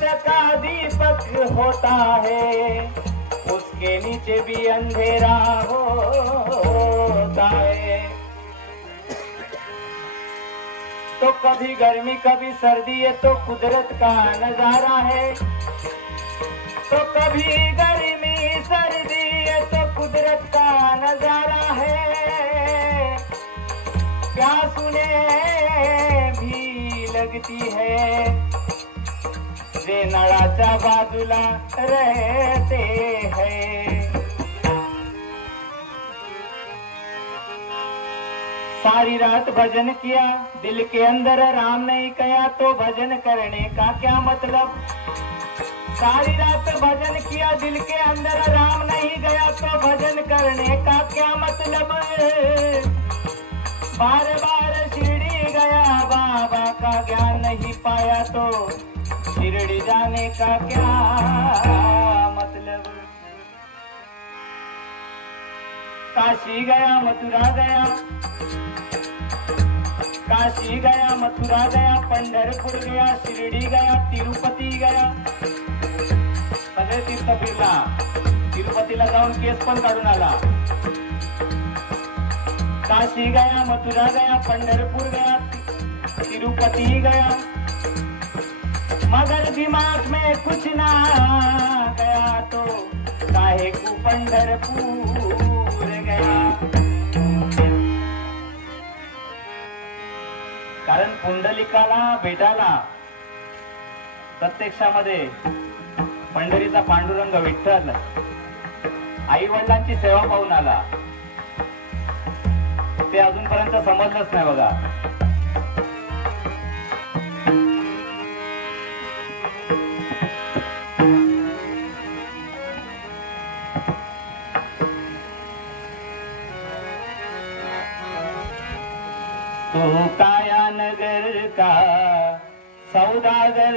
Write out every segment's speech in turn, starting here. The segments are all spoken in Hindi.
जगत का दीपक होता है, उसके नीचे भी अंधेरा होता है। तो कभी गर्मी कभी सर्दी, ये तो कुदरत का नजारा है। तो कभी गर्मी सर्दी, ये तो कुदरत का नजारा है। प्यास उन्हें भी लगती है, जे नळाच्या बाजूला रहते हैं। सारी रात भजन किया, दिल के अंदर राम नहीं कया, तो भजन करने का क्या मतलब। सारी रात भजन किया, दिल के अंदर राम नहीं गया, तो भजन करने का क्या मतलब। बार बार शिरडी गया, बाबा का ज्ञान नहीं पाया, तो शिरडी जाने का क्या मतलब। काशी गया मथुरा गया, काशी गया मथुरा गया, पंढरपूर गया, शिर्डी गया, तिरुपती गया, सगळे तीर्थ फिरला। तिरुपतीला जाऊन केस पण काढून आला। काशी गया मथुरा गया, पंढरपूर गया, तिरुपती गया, मगर दिमाग में कुछ ना गया, तो काहे को पंढरपूर गया। कारण पुंडलिकाला भेटायला प्रत्यक्षामध्ये पंढरीचा पांडुरंग विठ्ठल आई वडिलांची सेवा पाहून आला, ते अजूनपर्यंत समजलंच नाही बघा। तू काया नगर का सौदागर,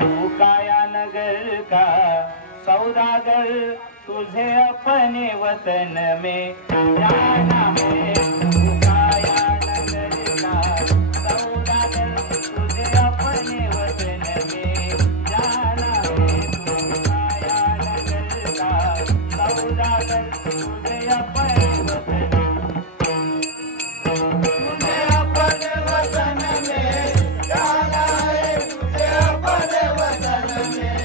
तू काया नगर का सौदागर, तुझे अपने वतन में जाना है। तू काया नगर का सौदागर, तुझे अपने वतन में जाना है। तू काया नगर का सौदागर, तुझे अपने वतन, तुझे अपने वतन में जाना है। तुझे अपने वतन में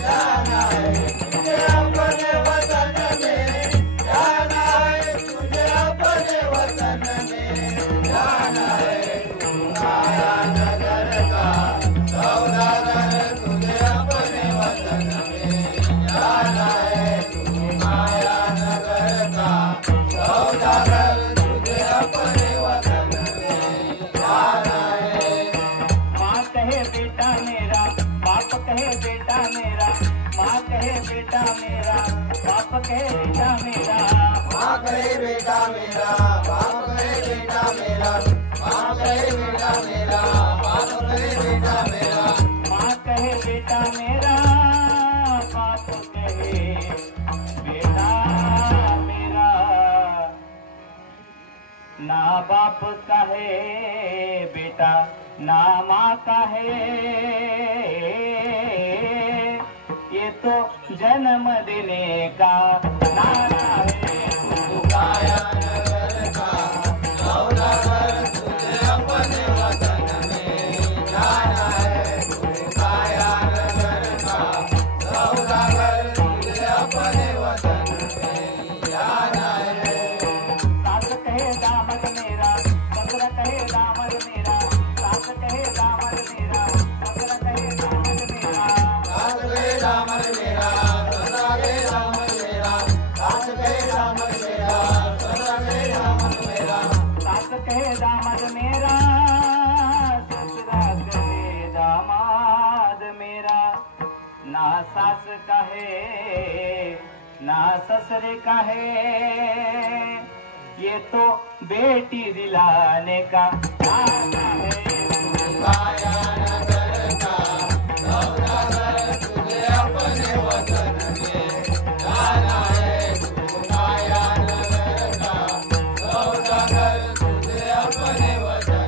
जाना है। तुझे अपने वतन में जाना है। तुझे अपने वतन में जाना है। तू काया नगर का सौदागर, तुझे अपने वतन में जाना है। तू काया नगर का सौदागर, तुझे अपने वतन में जाना है। माँ कहे बेटा मेरा, बाप कहे बेटा मेरा, माँ कहे बेटा मेरा, बाप कहे बेटा मेरा, माँ कहे बेटा मेरा, बाप कहे बेटा मेरा, माँ कहे बेटा मेरा, बाप कहे बेटा मेरा, माँ कहे बेटा मेरा, बाप कहे बेटा मेरा। ना बाप कहे बेटा, ना माँ कहे, ये तो जन्म देने का नारा है। तू काया नगर का सौदागर, तुझे अपने वतन में जाना है। तू काया नगर का सौदागर, तुझे अपने वतन में जाना है। सास कहे दामद मेरा, ससुर कहे दामद मेरा, सास कहे दामद मेरा, ससुर कहे दामद मेरा, सास कहे दामद मेरा, ससुर कहे दामद मेरा, सास कहे दामद मेरा, ससुर कहे दामद मेरा, सास कहे दामद मेरा, ससुर कहे दामाद मेरा। ना सास कहे ना ससुर कहे, ये तो बेटी दिलाने का नारा है। तू काया नगर का सौदागर, तुझे अपने वतन में जाना है। तू काया नगर का सौदागर, तुझे अपने वतन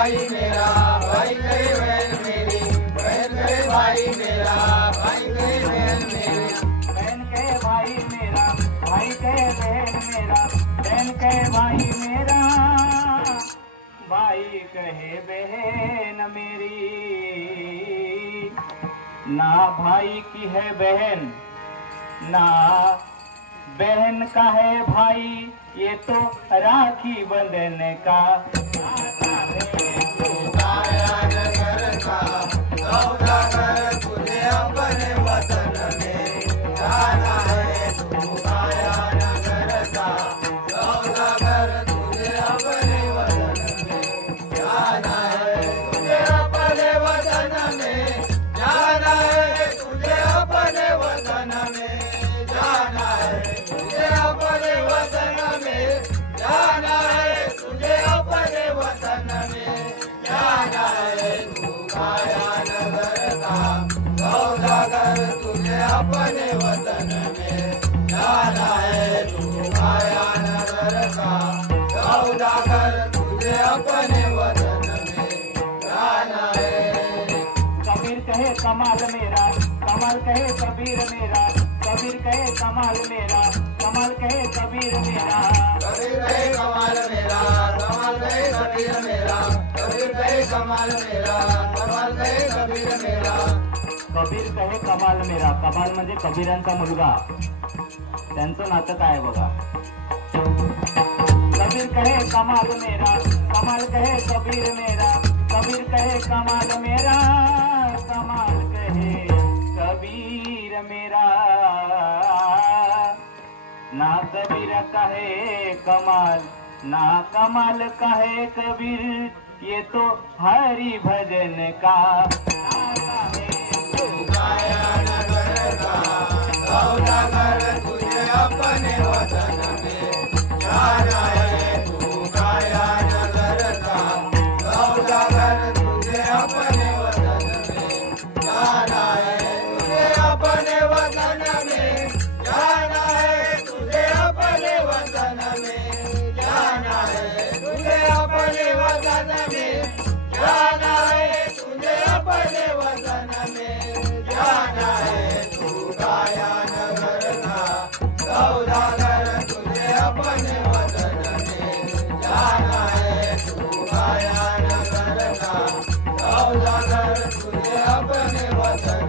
भाई मेरा, भाई कहे बहन मेरी, बहन कहे भाई मेरा, भाई कहे बहन मेरी, बहन कहे भाई मेरा, भाई कहे बहन मेरा, बहन कहे भाई मेरा, भाई कहे बहन मेरी। ना भाई की है बहन, ना बहन का है भाई, ये तो राखी बंधन का नाता है। काया नगर का सौदागर, तुझे अपने वतन में जाना है। तू काया नगर का सौदागर, तुझे अपने वतन में जाना है। तुझे अपने वतन में जाना है, तुझे अपने वतन में जाना है, तुझे अपने वतन में जाना है, तुझे अपने वतन में जाना है। तू काया नगर का सौदागर, तुझे अपने वतन में जाना है। तू काया नगर का सौदागर, तुझे अपने वतन में जाना है। कबीर कहे कमाल मेरा, कमाल कहे कबीर मेरा, कबीर कहे कमाल मेरा, कमाल कहे कबीर मेरा। कबीर कहे कमाल मेरा, कमाल कहे कबीर मेरा, कबीर कहे कमाल मेरा, कमाल कहे कबीर मेरा। कबीर कहे कमाल मेरा, कमाल म्हणजे कबीरांचा मुलगा, त्यांचं नातं काय आहे बघा। कबीर कहे कमाल मेरा, कमाल कहे कबीर मेरा, कबीर कहे कमाल मेरा, कमाल कहे कबीर मेरा। ना कबीर कहे कमाल, ना कमाल कहे कबीर, ये तो हरि भजन का नाता है। तू काया नगर का सौदागर, तुझे अपने वतन में जाना है। तू काया नगर का सौदागर, तुझे अपने वतन में जाना है। तुझे अपने वतन में जाना है, तुझे अपने वतन में जाना है, तुझे अपने वतन में जाना है, तुझे अपने वतन में जाना है। तू काया नगर का सौदागर, तुझे अपने वतन में जाना है। तू काया नगर का सौदागर, तुझे अपने वतन